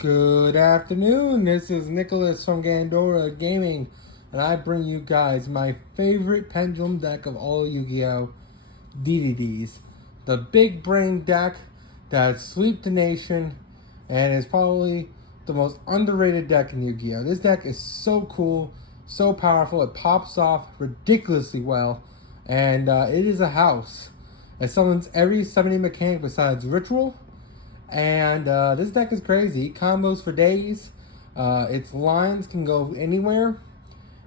Good afternoon, this is Nicholas from Gandora Gaming, and I bring you guys my favorite Pendulum deck of all Yu-Gi-Oh! DDDs. The big brain deck that swept the nation, and is probably the most underrated deck in Yu-Gi-Oh! This deck is so cool, so powerful, it pops off ridiculously well, and it is a house. It summons every summoning mechanic besides Ritual. And this deck is crazy. Combos for days. Its lines can go anywhere.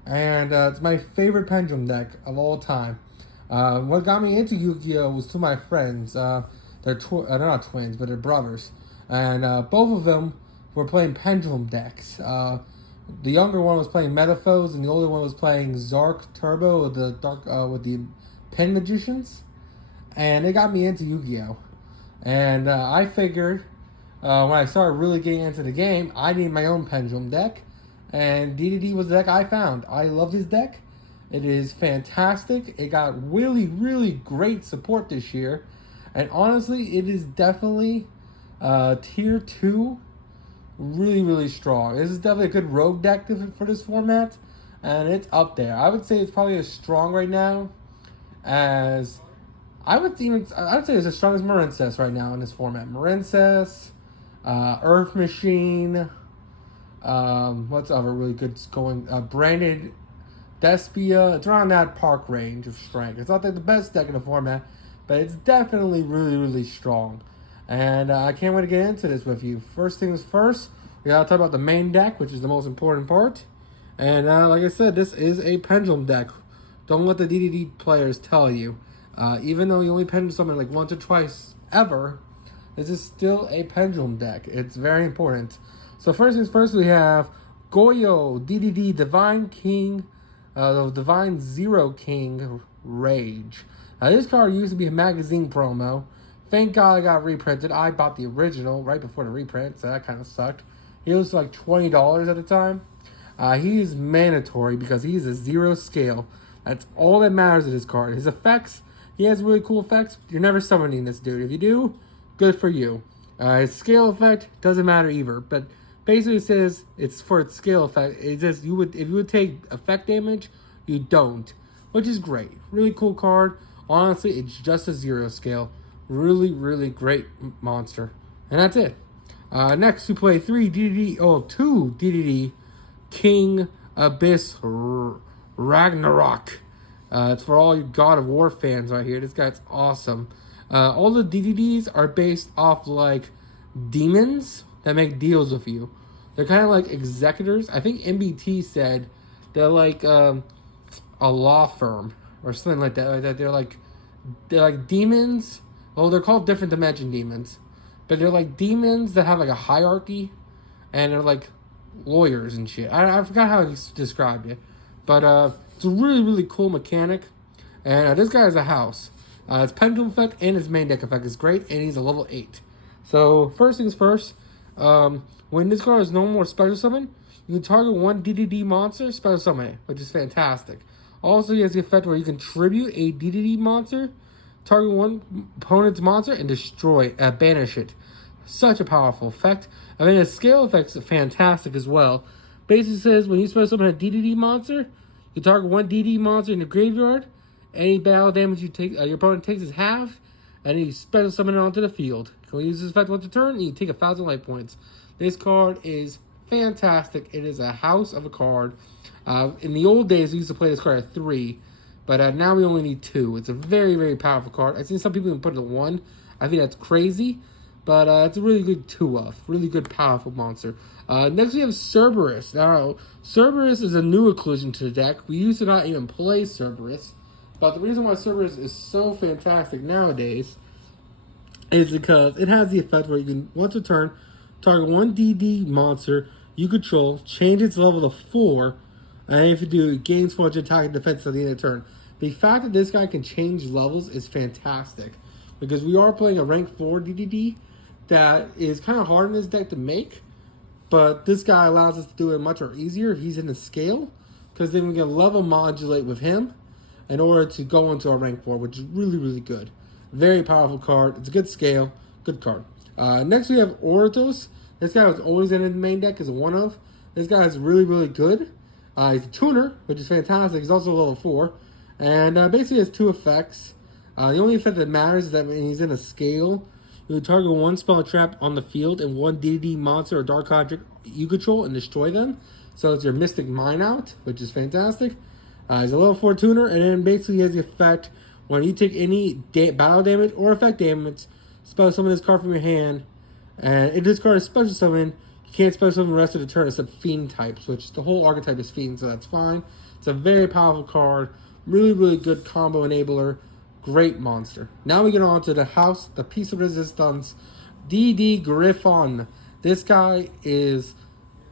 And it's my favorite Pendulum deck of all time. What got me into Yu-Gi-Oh! Was two of my friends. They're not twins, but they're brothers. And both of them were playing Pendulum decks. The younger one was playing Metaphors, and the older one was playing Zark Turbo with the Pen Magicians. And it got me into Yu-Gi-Oh! And I figured when I started really getting into the game, I need my own Pendulum deck. And DDD was the deck I found. I love this deck. It is fantastic. It got really, really great support this year. And honestly, it is definitely tier 2. Really, really strong. This is definitely a good rogue deck for this format. And it's up there. I would say it's probably as strong right now as... I would say it's as strong as Marincess right now in this format. Marincess, Earth Machine, what's other really good going? Branded Despia. It's around that park range of strength. It's not like the best deck in the format, but it's definitely really, really strong. And I can't wait to get into this with you. First things first, we gotta talk about the main deck, which is the most important part. And like I said, this is a Pendulum deck. Don't let the DDD players tell you. Even though you only pendulum summon like once or twice ever, this is still a Pendulum deck. It's very important. So first things first, we have Yugioh, DDD, Divine King, the Divine Zero King, Rage. This card used to be a magazine promo. Thank God it got reprinted. I bought the original right before the reprint, so that kind of sucked. He was like $20 at the time. He is mandatory because he's a 0 scale. That's all that matters with this card. His effects... He has really cool effects. You're never summoning this dude. If you do, good for you. His scale effect doesn't matter either. But basically it says it's for its scale effect. It says if you would take effect damage, you don't. Which is great. Really cool card. Honestly, it's just a 0 scale. Really, really great monster. And that's it. Next we play 2 DDD King Abyss Ragnarok. It's for all you God of War fans right here. This guy's awesome. All the DDDs are based off like demons that make deals with you. They're kind of like executors. I think MBT said they're like a law firm or something like that. They're like demons. Well, they're called different dimension demons, but they're like demons that have like a hierarchy, and they're like lawyers and shit. I forgot how he described it, but it's a really, really cool mechanic. And this guy has a house. His Pendulum effect and his main deck effect is great. And he's a level 8. So, first things first. When this card is no more special summon, you can target one DDD monster, special summon it, which is fantastic. Also, he has the effect where you can tribute a DDD monster, target one opponent's monster, and banish it. Such a powerful effect. I mean, his scale effects are fantastic as well. Basically says when you special summon a DDD monster, you target one DD monster in the graveyard. Any battle damage you take, your opponent takes is half, and you special summon it onto the field. You can use this effect once a turn, and you take 1,000 life points. This card is fantastic. It is a house of a card. In the old days, we used to play this card at 3, but now we only need 2. It's a very, very powerful card. I've seen some people even put it at 1. I think that's crazy, but it's a really good 2-off. Really good, powerful monster. Next we have Cerberus. Now, Cerberus is a new inclusion to the deck. We used to not even play Cerberus. But the reason why Cerberus is so fantastic nowadays is because it has the effect where you can, once a turn, target one DD monster you control, change its level to 4, and if you do, it gains 4 attack and defense at the end of the turn. The fact that this guy can change levels is fantastic. Because we are playing a rank 4 DDD that is kind of hard in this deck to make. But this guy allows us to do it much more easier if he's in the scale. Because then we can level modulate with him in order to go into a rank 4, which is really, really good. Very powerful card. It's a good scale. Good card. Next we have Oratos. This guy was always in the main deck as a 1-of. This guy is really, really good. He's a tuner, which is fantastic. He's also level 4. And basically has 2 effects. The only effect that matters is that when he's in a scale, you target 1 spell trap on the field and 1 DD monster or dark object you control and destroy them. So it's your Mystic Mine out, which is fantastic. He's a level 4 tuner, and then basically he has the effect when you take any battle damage or effect damage, spell summon this card from your hand, and if this card is special summon, you can't special summon the rest of the turn except Fiend types, which the whole archetype is Fiend, so that's fine. It's a very powerful card, really, really good combo enabler, great monster. Now we get on to the house, the piece of resistance, DD Griffon. This guy is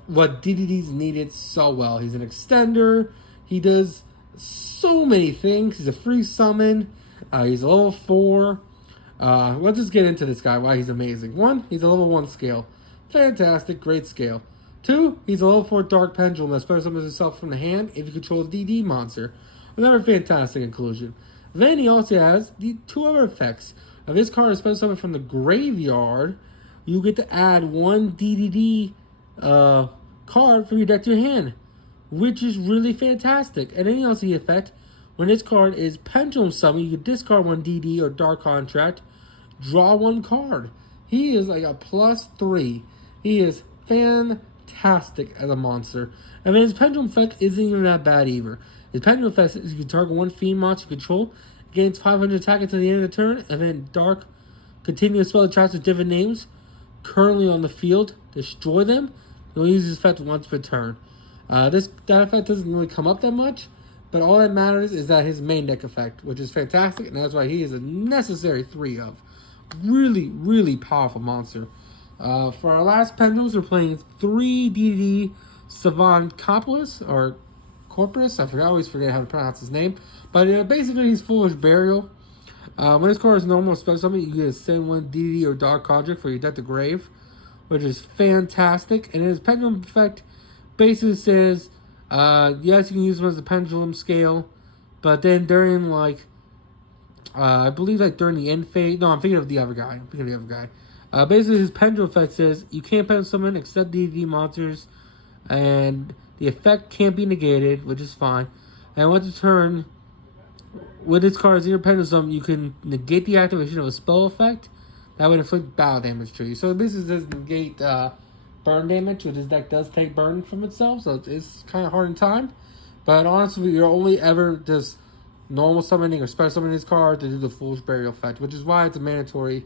what DDD's needed so well. He's an extender. He does so many things. He's a free summon. He's a level 4. Let's just get into this guy, why he's amazing. 1, he's a level 1 scale. Fantastic, great scale. 2, he's a level 4 Dark Pendulum that special summons himself from the hand if you control a DD monster. Another fantastic inclusion. Then he also has the 2 other effects. If this card is special summoned from the graveyard, you get to add 1 DDD card from your deck to your hand, which is really fantastic. And then you also see the effect, when this card is Pendulum Summon, you can discard 1 DD or Dark Contract, draw 1 card. He is like a +3. He is fantastic as a monster. I mean, his Pendulum effect isn't even that bad either. His Pendulum effect is you can target 1 Fiend monster you control, gains 500 attack until the end of the turn, and then Dark continuous spell traps with different names currently on the field, destroy them. You'll use this effect once per turn. That effect doesn't really come up that much, but all that matters is that his main deck effect, which is fantastic, and that's why he is a necessary 3-of. Really, really powerful monster. For our last Pendulums, we're playing 3 DD Savant Corpus, or Corpus. I always forget how to pronounce his name. But basically, he's Foolish Burial. When this card is normal special summon, you get to send 1 DD or Dark Object for your deck to grave, which is fantastic. And his Pendulum effect basically says, yes, you can use him as a pendulum scale, but then during, like, I believe, like, during the end phase, no, I'm thinking of the other guy. Basically, his pendulum effect says, you can't pendulum summon except DD monsters, and the effect can't be negated, which is fine. And once a turn, with this card's in your pendulum summon, you can negate the activation of a spell effect that would inflict battle damage to you. So it basically says negate burn damage, which this deck does take burn from itself, so it's kind of hard in time. But honestly, you're only ever just normal summoning or special summoning this card to do the Foolish Burial effect, which is why it's a mandatory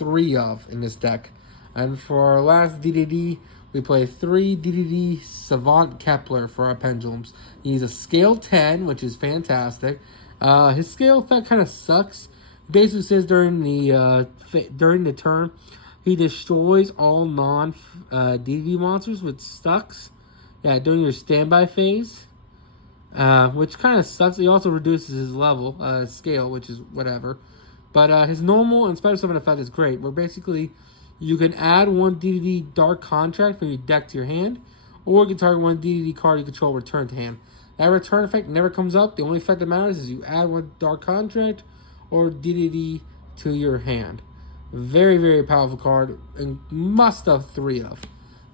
3-of in this deck. And for our last DDD, we play 3 DDD Savant Kepler for our Pendulums. He's a scale 10, which is fantastic. His scale effect kind of sucks. Basically says during the turn, he destroys all non-DD monsters, which sucks. Yeah, during your standby phase, which kind of sucks. He also reduces his level, scale, which is whatever. But his normal and special summon effect is great, where basically you can add 1 DDD Dark Contract from your deck to your hand, or you can target 1 DDD card you control return to hand. That return effect never comes up. The only effect that matters is you add 1 Dark Contract or DDD to your hand. Very, very powerful card, and must have 3-of.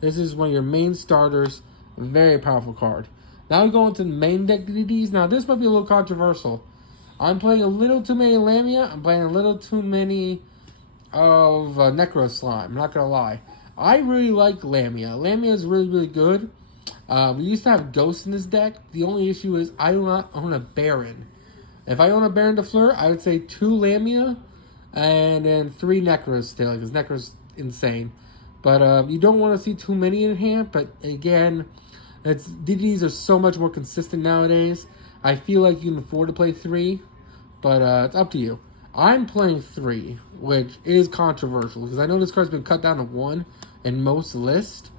This is one of your main starters. Very powerful card. Now we go into the main deck DDDs. Now this might be a little controversial. I'm playing a little too many Lamia. I'm playing a little too many of Necro Slime. I'm not going to lie. I really like Lamia. Lamia is really, really good. We used to have Ghosts in this deck. The only issue is I do not own a Baron. If I own a Baron de Fleur, I would say 2 Lamia and then 3 Necros still, because Necros insane. But you don't want to see too many in hand. But again, DDDs are so much more consistent nowadays. I feel like you can afford to play 3, but it's up to you. I'm playing 3, which is controversial, because I know this card's been cut down to 1 in most lists,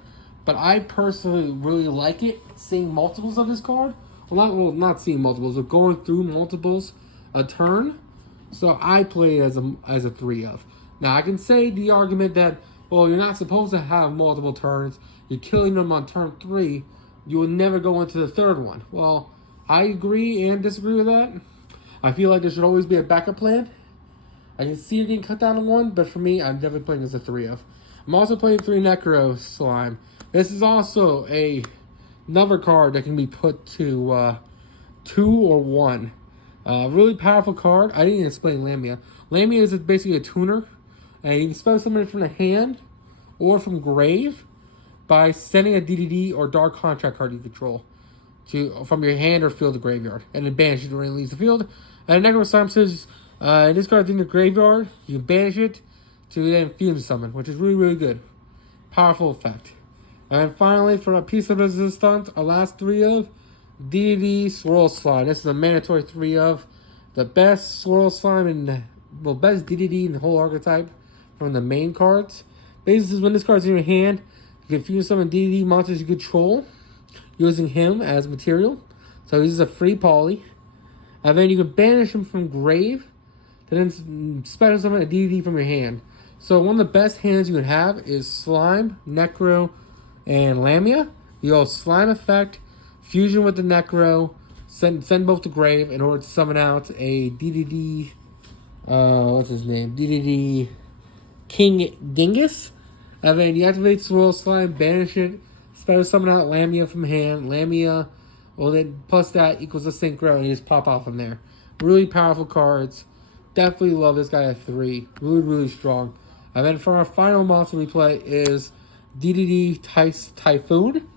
but I personally really like it, seeing multiples of this card. Well, not seeing multiples, but going through multiples a turn. So I play it as a 3-of. Now, I can say the argument that, well, you're not supposed to have multiple turns. You're killing them on turn 3. You will never go into the third one. Well, I agree and disagree with that. I feel like there should always be a backup plan. I can see it getting cut down to 1, but for me, I'm definitely playing as a 3-of. I'm also playing 3 Necro Slime. This is also another card that can be put to 2 or 1. Really powerful card. I didn't even explain Lamia. Lamia is basically a tuner. And you can spell something from the hand or from grave by sending a DDD or Dark Contract card you control from your hand or field to graveyard. And then banish it when it leaves the field. And Necro Slime says, this card's in your graveyard. You can banish it to then fusion summon, which is really, really good. Powerful effect. And finally, for a piece of resistance, our last 3 of DDD Swirl Slime. This is a mandatory 3 of the best Swirl Slime best DDD in the whole archetype from the main cards. Basically, when this card's in your hand, you can fusion summon DDD monsters you control using him as material. So this is a free poly. And then you can banish him from grave to then special summon a DDD from your hand. So one of the best hands you can have is Slime, Necro, and Lamia. You go Slime effect, fusion with the Necro, send both to grave in order to summon out a DDD, what's his name? DDD King Dingus. And then you activate Swirl Slime, banish it, special summon out Lamia from hand. Lamia, well then plus that equals a Synchro, and you just pop off from there. Really powerful cards. Definitely love this guy at 3. Really, really strong. And then for our final monster we play is DDD Typhoon.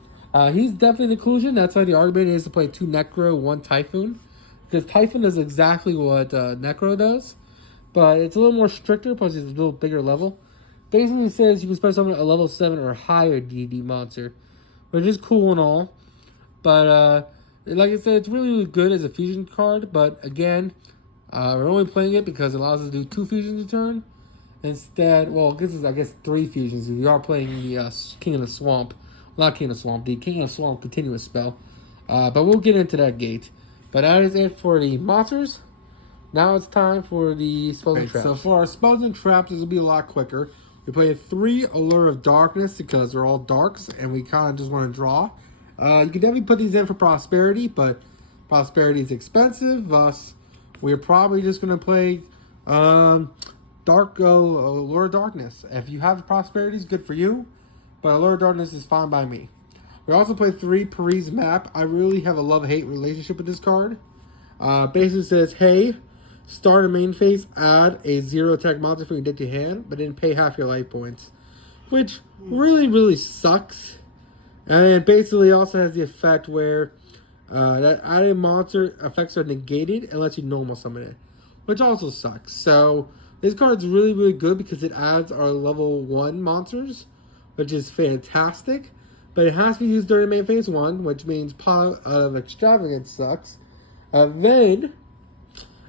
He's definitely the inclusion. That's why the argument is to play 2 Necro, 1 Typhoon. Because Typhoon does exactly what Necro does. But it's a little more stricter, plus it's a little bigger level. Basically it says you can special summon a level 7 or higher DDD monster. Which is cool and all. But like I said, it's really, really good as a fusion card. But again, we're only playing it because it allows us to do 2 fusions a turn. Instead, well, this is, I guess, 3 fusions. We are playing the King of the Swamp. Not King of the Swamp, the King of the Swamp continuous spell. But we'll get into that gate. But that is it for the monsters. Now it's time for the spells and traps. So for our spells and traps, this will be a lot quicker. We play 3 Allure of Darkness because they're all darks and we kind of just want to draw. You can definitely put these in for Prosperity, but Prosperity is expensive. Thus, we're probably just going to play Allure of Darkness. If you have Prosperity, it's good for you, but Allure of Darkness is fine by me. We also play 3 Paris Map. I really have a love-hate relationship with this card. Basically says, hey, start a main phase, add a 0 attack monster from your deck to hand, but then pay half your life points. Which really, really sucks. And it basically also has the effect where that added monster effects are negated and lets you normal summon it. Which also sucks. So this card's really, really good because it adds our level 1 monsters, which is fantastic. But it has to be used during main phase 1, which means Pot of Extravagance sucks. Then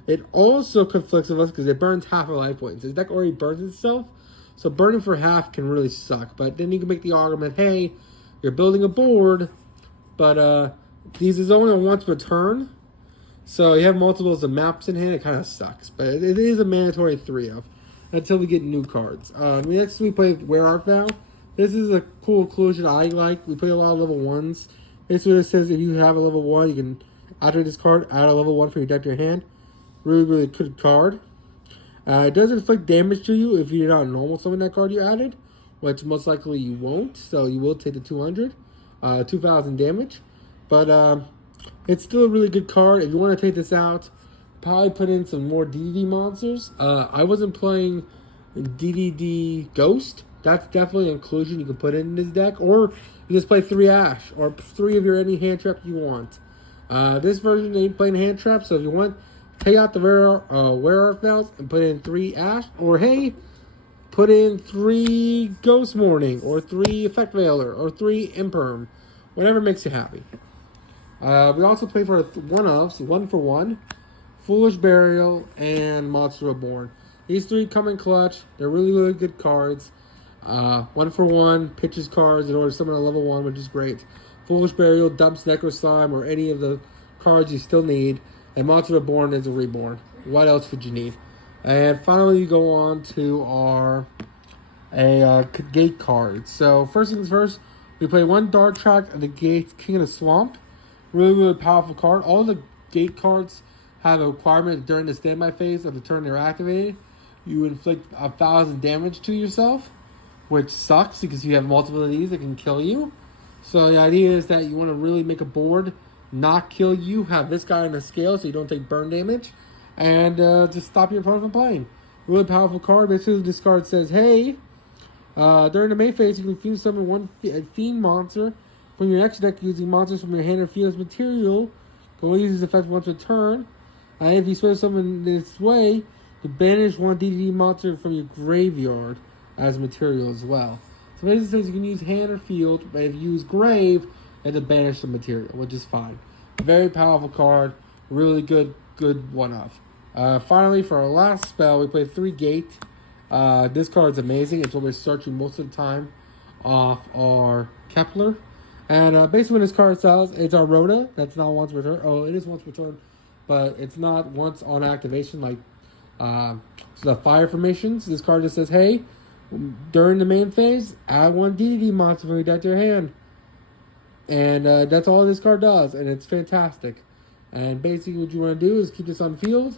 it also conflicts with us because it burns half our life points. This deck already burns itself, so burning for half can really suck. But then you can make the argument, hey, you're building a board, but these is only once per turn. So you have multiples of maps in hand, it kind of sucks. But it is a mandatory 3 of until we get new cards. Next we play Where Art Thou? This is a cool inclusion I like. We play a lot of level 1s. Basically it says if you have a level 1, you can after this card, add a level 1 from your deck to your hand. Really, really good card. It does inflict damage to you if you're not normal summon that card you added, which most likely you won't, so you will take the 2,000 damage. But it's still a really good card. If you want to take this out, probably put in some more DDD monsters. I wasn't playing DDD Ghost. That's definitely an inclusion you can put in this deck. Or you just play 3 Ash, or 3 of your any hand trap you want. This version ain't playing hand traps, so if you want, take out the Where Art Thou and put in 3 Ash, or hey, put in 3 Ghost Morning, or 3 Effect Veiler, or 3 Imperm. Whatever makes you happy. We also play for 1-ofs, 1 for 1, Foolish Burial, and Monster Reborn. These 3 come in clutch. They're really, really good cards. 1 for 1 pitches cards in order to summon a level 1, which is great. Foolish Burial dumps Necro Slime or any of the cards you still need. And Monster Reborn is a reborn. What else would you need? And finally, you go on to our gate cards. So first things first, we play 1 Dark Track of the Gate King of the Swamp. Really, really powerful card. All the gate cards have a requirement during the standby phase of the turn they're activated. You inflict 1,000 damage to yourself. which sucks because you have multiple of these that can kill you. So the idea is that you want to really make a board not kill you, have this guy on the scale so you don't take burn damage, and just stop your opponent from playing. Really powerful card. Basically, this card says, hey, during the main phase, you can fuse summon one fiend monster from your extra deck using monsters from your hand or field as material. Can only use this effect once per turn. If you switch summon this way, you banish one DDD monster from your graveyard as material as well. So basically, it says you can use hand or field, but if you use grave, you have to banish the material, which is fine. Very powerful card. Really good one-off. Finally, for our last spell, we play 3 Gate. This card's amazing. It's what we're searching most of the time off our Kepler. And basically, when this card sells, it's our Rhoda. That's not once per turn. Oh, it is once per turn, but it's not once on activation like so the fire formations. This card just says, hey, during the main phase, add one DDD monster from your deck to your hand. And that's all this card does, and it's fantastic. And basically what you want to do is keep this on field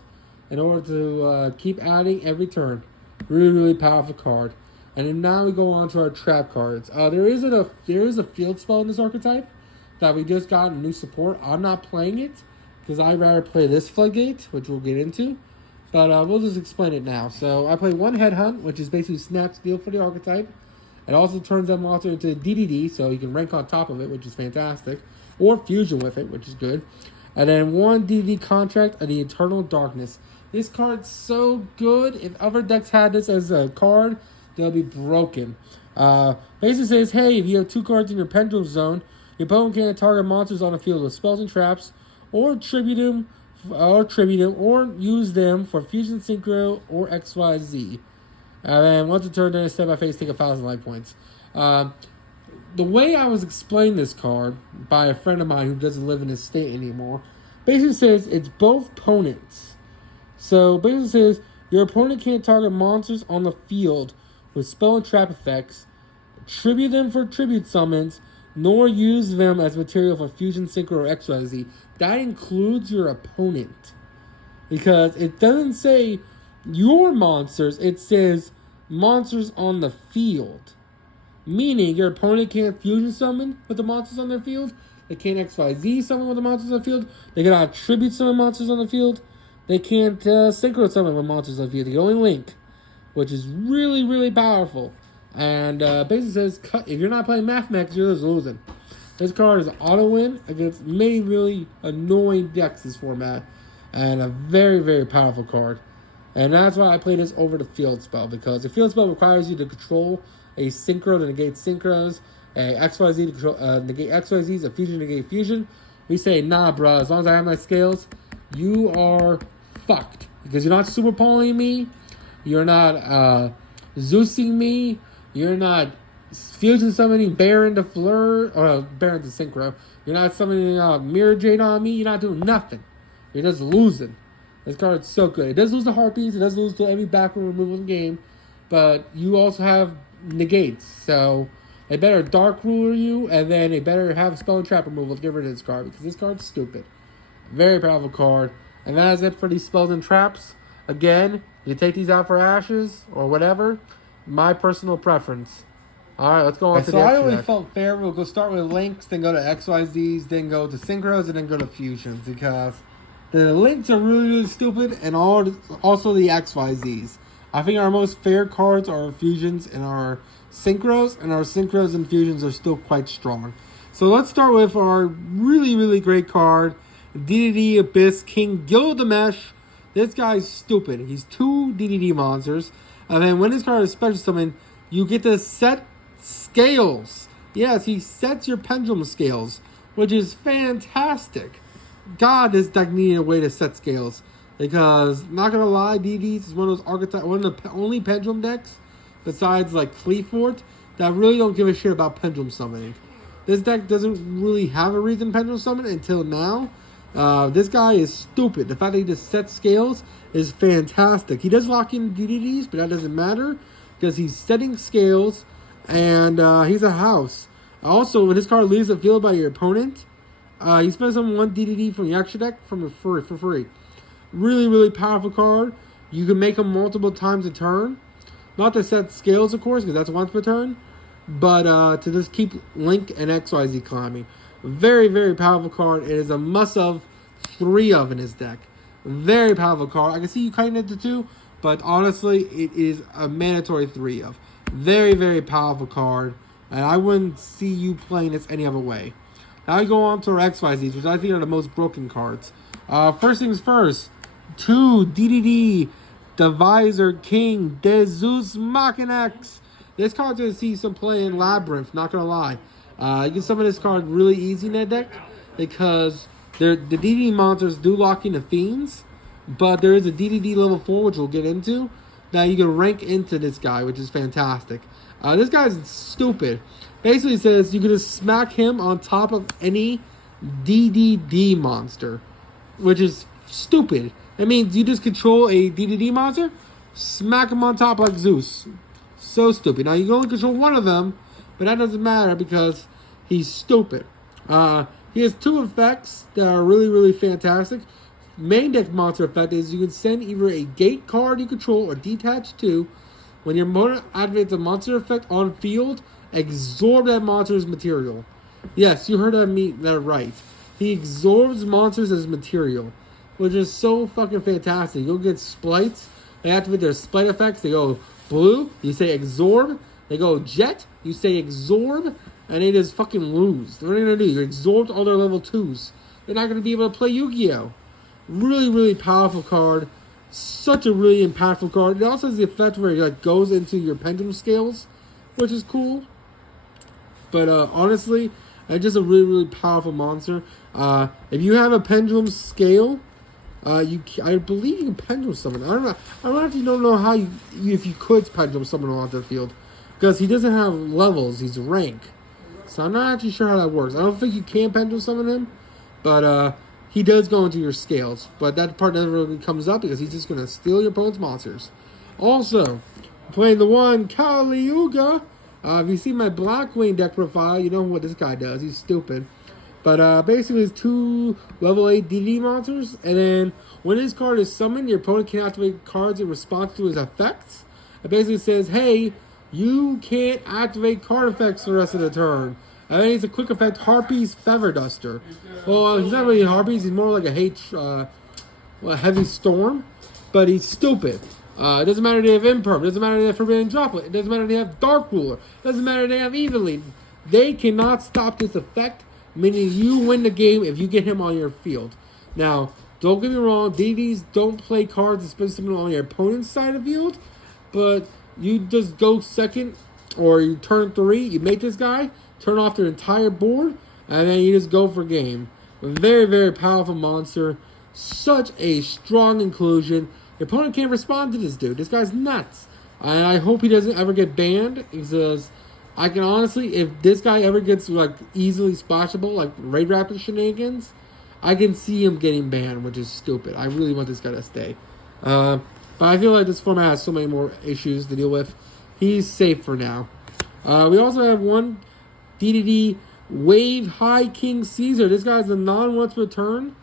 in order to keep adding every turn. Really powerful card. And then now we go on to our trap cards. There is a field spell in this archetype that we just got new support. I'm not playing it because I'd rather play this Floodgate, which we'll get into. But we'll just explain it now. So I play 1 Headhunt, which is basically Snatch Steal for the archetype. It also turns that monster into DDD, so you can rank on top of it, which is fantastic. Or Fusion with it, which is good. And then 1 DDD Contract of the Eternal Darkness. This card's so good. If other decks had this as a card, they'll be broken. Basically says, hey, if you have 2 cards in your Pendulum zone, your opponent can't target monsters on the field with spells and traps, or tribute them, or use them for Fusion Synchro or XYZ. And once a turn, during a step by phase, take 1,000 life points. The way I was explained this card by a friend of mine who doesn't live in this state anymore, basically says it's both opponents. So basically says your opponent can't target monsters on the field with spell and trap effects, tribute them for tribute summons, nor use them as material for Fusion Synchro or XYZ. That includes your opponent. Because it doesn't say your monsters, it says monsters on the field. Meaning your opponent can't fusion summon with the monsters on their field. They can't XYZ summon with the monsters on the field. They cannot tribute summon monsters on the field. They can't synchro summon with monsters on the field. They can only link, which is really powerful. And basically says, if you're not playing Mathemax, you're just losing. This card is an auto win against many really annoying decks this format. And a very powerful card. And that's why I play this over the field spell, because the field spell requires you to control a synchro to negate synchros, a XYZ to control, negate XYZs, a fusion to negate fusion. We say, nah, bro, as long as I have my scales, you are fucked. Because you're not super polying me, you're not Zeusing me, you're not fusion summoning Baron to Fleur, or Baron to Synchro, you're not summoning Mirror Jade on me, you're not doing nothing. You're just losing. This card's so good. It does lose the Harpies. It does lose to every backroom removal in the game. But you also have negates. So they better Dark Ruler you. And then they better have Spell and Trap removal to get rid of this card. Because this card's stupid. Very powerful card. And that is it for these Spells and Traps. Again, you take these out for Ashes or whatever. My personal preference. Alright, let's go on to the I only felt fair. We'll go start with links, then go to XYZs, then go to synchros, and then go to fusions. Because the links are really stupid, and also the XYZs. I think our most fair cards are our fusions and our synchros, and our synchros and fusions are still quite strong. So let's start with our really great card, DDD Abyss King Gilgamesh. This guy's stupid. He's 2 DDD monsters, and then when this card is special summon, you get to set scales. Yes, he sets your pendulum scales, which is fantastic. God, this deck needed a way to set scales. Because, not gonna lie, DDs is one of those archetypes, one of the only pendulum decks, besides like Cleafort, that really don't give a shit about pendulum summoning. This deck doesn't really have a reason pendulum summon until now. This guy is stupid. The fact that he just sets scales is fantastic. He does lock in DDDs, but that doesn't matter, because he's setting scales, and he's a house. Also, when this card leaves the field by your opponent, you spend some 1 DDD from your extra deck for free. Really powerful card. You can make them multiple times a turn. Not to set scales, of course, because that's once per turn, but to just keep Link and XYZ climbing. Very, very powerful card. It is a must-have 3 of in his deck. Very powerful card. I can see you cutting it to 2, but honestly, it is a mandatory 3 of. Very, very powerful card, and I wouldn't see you playing this any other way. Now we go on to our XYZs, which I think are the most broken cards. First things first, 2 DDD Divisor King Deus Machinax. This card's going to see some play in Labyrinth, not going to lie. You can summon this card really easy in that deck because the DDD monsters do lock into Fiends, but there is a DDD level 4, which we'll get into, that you can rank into this guy, which is fantastic. This guy's stupid. Basically, it says you can just smack him on top of any DDD monster, which is stupid. That means you just control a DDD monster, smack him on top like Zeus. So stupid. Now, you can only control one of them, but that doesn't matter because he's stupid. He has 2 effects that are really, really fantastic. Main deck monster effect is you can send either a gate card you control or detach 2. When your opponent activates a monster effect on field, absorb that monster's material. Yes, you heard that right. He absorbs monsters as material, which is so fucking fantastic. You'll get splites. They activate their splite effects. They go blue, you say absorb. They go jet, you say absorb, and they just fucking lose. What are they going to do? You absorbed all their level 2s. They're not going to be able to play Yu-Gi-Oh! Really, really powerful card. Such a really impactful card. It also has the effect where it goes into your pendulum scales, which is cool. But honestly, it's just a really, really powerful monster. If you have a pendulum scale, I believe you can pendulum summon. I don't actually know how if you could pendulum summon him onto the field, because he doesn't have levels. He's rank, so I'm not actually sure how that works. I don't think you can pendulum summon him, but he does go into your scales. But that part never really comes up because he's just gonna steal your opponent's monsters. Also, playing the one Kali Yuga. If you see my Blackwing deck profile, you know what this guy does. He's stupid. But basically, it's 2 level 8 DD monsters. And then when his card is summoned, your opponent can activate cards in response to his effects. It basically says, hey, you can't activate card effects for the rest of the turn. And then it's a quick effect, Harpy's Feather Duster. Well, he's not really Harpies. He's more like a heavy storm. But he's stupid. It doesn't matter if they have Imperm. It doesn't matter if they have Forbidden Droplet. It doesn't matter if they have Dark Ruler. It doesn't matter if they have Evenly. They cannot stop this effect, meaning you win the game if you get him on your field. Now, don't get me wrong. DDs don't play cards especially on your opponent's side of the field. But you just go second, or you turn 3. You make this guy turn off their entire board, and then you just go for game. A very, very powerful monster. Such a strong inclusion. Your opponent can't respond to this dude. This guy's nuts. And I hope he doesn't ever get banned, because I can honestly, if this guy ever gets easily splashable, like Raid Raptor shenanigans, I can see him getting banned, which is stupid. I really want this guy to stay. But I feel like this format has so many more issues to deal with. He's safe for now. We also have one DDD Wave High King Caesar. This guy's a non-once per turn.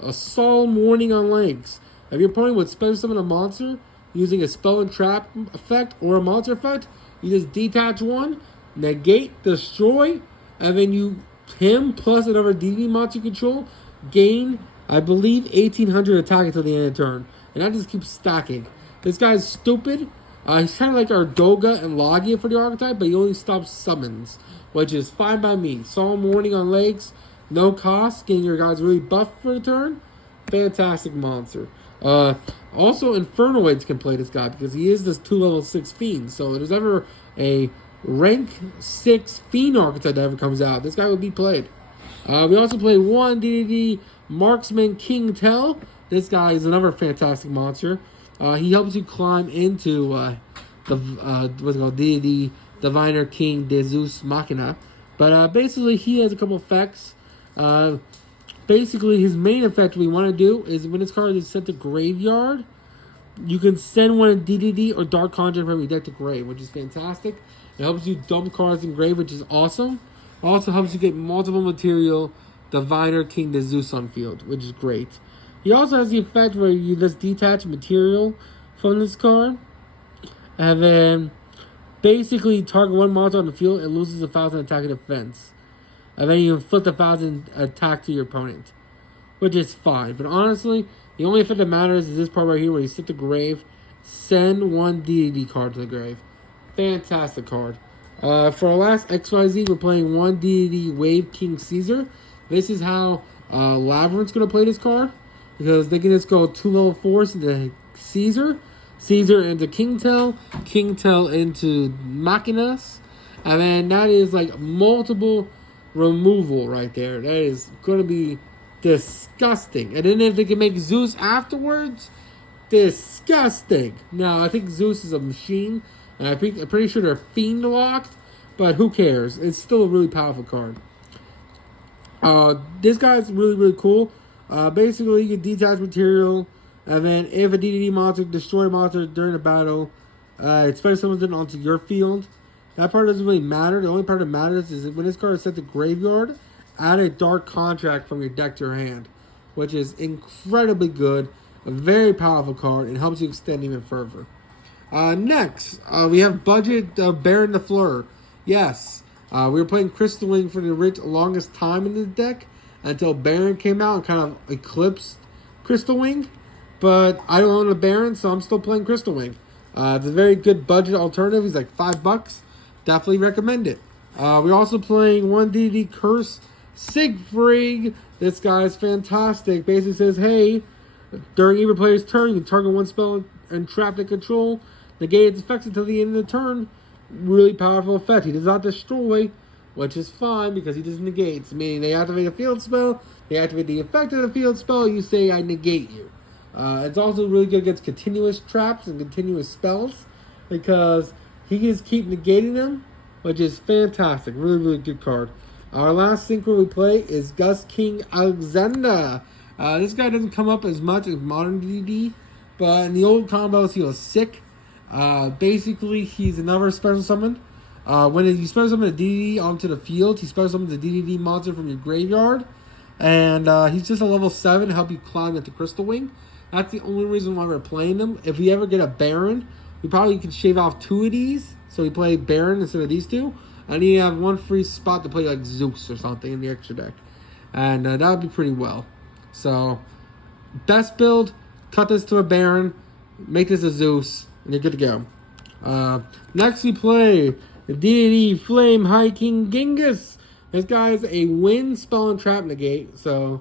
A solemn warning on legs. If your opponent would special summon a monster using a spell and trap effect or a monster effect, you just detach 1, negate, destroy, and then him plus another DD monster you control gain, I believe, 1800 attack until the end of the turn. And that just keeps stacking. This guy's stupid. He's kind of like our Doga and Logia for the archetype, but he only stops summons, which is fine by me. Solemn warning on legs, no cost, getting your guys really buffed for the turn. Fantastic monster. Also, Infernoids can play this guy because he is this 2 level 6 fiend. So if there's ever a rank 6 fiend archetype that ever comes out, this guy would be played. We also play one DDD Marksman King Tell. This guy is another fantastic monster. He helps you climb into the what's it called, DDD Diviner King Deus Machina. But basically, he has a couple effects. Basically, his main effect we want to do is when this card is sent to graveyard, you can send one in DDD or Dark Conjure from your deck to grave, which is fantastic. It helps you dump cards in grave, which is awesome. Also helps you get multiple material Diviner King the Zeus on field, which is great. He also has the effect where you just detach material from this card, And then basically target one monster on the field and loses 1,000 attack and defense. And then you inflict 1,000 attack to your opponent, which is fine. But honestly, the only effect that matters is this part right here where you sit the grave, send one DDD card to the grave. Fantastic card. For our last XYZ, we're playing one DDD Wave King Caesar. This is how Labyrinth's going to play this card, because they can just go 2 level 4s into Caesar, Caesar into Kingtail, Kingtail into Machinas, and then that is like multiple removal right there. That is going to be disgusting. And then if they can make Zeus afterwards, disgusting. Now, I think Zeus is a machine, and I'm pretty sure they're fiend locked, but who cares? It's still a really powerful card. This guy's really, really cool. Basically, you can detach material, and then if a DDD monster destroy a monster during a battle, it spends someone onto your field. That part doesn't really matter. The only part that matters is when this card is set to graveyard, add a dark contract from your deck to your hand, which is incredibly good. A very powerful card and helps you extend even further. Next, we have budget Baron the Fleur. Yes, we were playing Crystal Wing for the longest time in the deck until Baron came out and kind of eclipsed Crystal Wing. But I don't own a Baron, so I'm still playing Crystal Wing. It's a very good budget alternative. He's like $5. Definitely recommend it. We're also playing one DD Curse Siegfried. This guy's fantastic. Basically says, hey, during either player's turn, you can target one spell and trap the control. Negate its effects until the end of the turn. Really powerful effect. He does not destroy, which is fine because he just negates. Meaning they activate a field spell, they activate the effect of the field spell, you say I negate you. It's also really good against continuous traps and continuous spells because he can just keep negating them, which is fantastic. Really, really good card. Our last synchro we play is Gus King Alexander. This guy doesn't come up as much as modern DD, but in the old combos he was sick. Basically, he's another special summon. When you special summon a DDD onto the field, he special summons a DDD monster from your graveyard. And he's just a level 7 to help you climb into Crystal Wing. That's the only reason why we're playing him. If we ever get a Baron, we probably can shave off 2 of these. So we play Baron instead of these 2. And you have 1 free spot to play like Zeus or something in the extra deck. And that would be pretty well. So, best build, cut this to a Baron, make this a Zeus, and you're good to go. Next we play the DDD Flame High King Genghis. This guy's a win spell and trap negate, so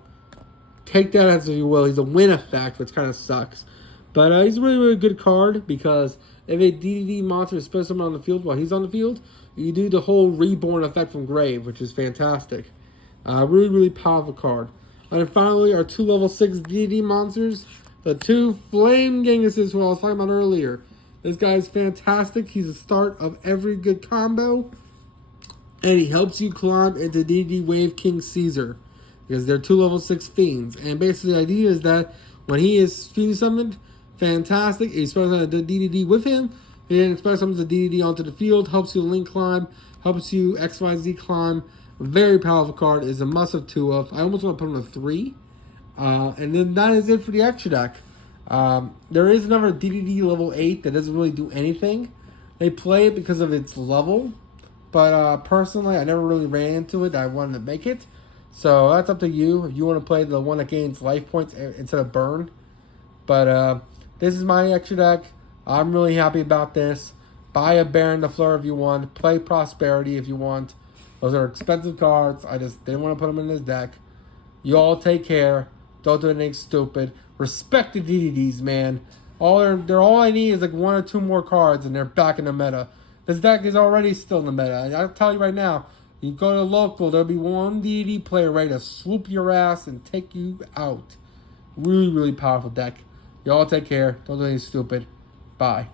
take that as you will. He's a win effect, which kind of sucks. But he's a really, really good card because if a DDD monster is supposed to be on the field while he's on the field, you do the whole reborn effect from grave, which is fantastic. Really, really powerful card. And then finally, our 2 level 6 DD monsters, the 2 Flame Genghises who I was talking about earlier. This guy's fantastic. He's the start of every good combo. And he helps you climb into DD Wave King Caesar. Because they're 2 level 6 fiends. And basically the idea is that when he is fiend summoned, fantastic. He spells on the DDD with him. He then special summons the DDD onto the field. Helps you link climb. Helps you XYZ climb. Very powerful card. Is a must have 2 of. I almost want to put him on a 3. And then that is it for the extra deck. There is another DDD level 8 that doesn't really do anything. They play it because of its level. But personally, I never really ran into it. I wanted to make it. So that's up to you. If you want to play the one that gains life points instead of burn. But this is my extra deck. I'm really happy about this. Buy a Baron the Fleur if you want. Play Prosperity if you want. Those are expensive cards. I just didn't want to put them in this deck. You all take care. Don't do anything stupid. Respect the DDDs, man. All I need is like 1 or 2 more cards, and they're back in the meta. This deck is already still in the meta. I'll tell you right now. You go to local, there'll be 1 DDD player ready to swoop your ass and take you out. Really, really powerful deck. You all take care. Don't do anything stupid. Bye.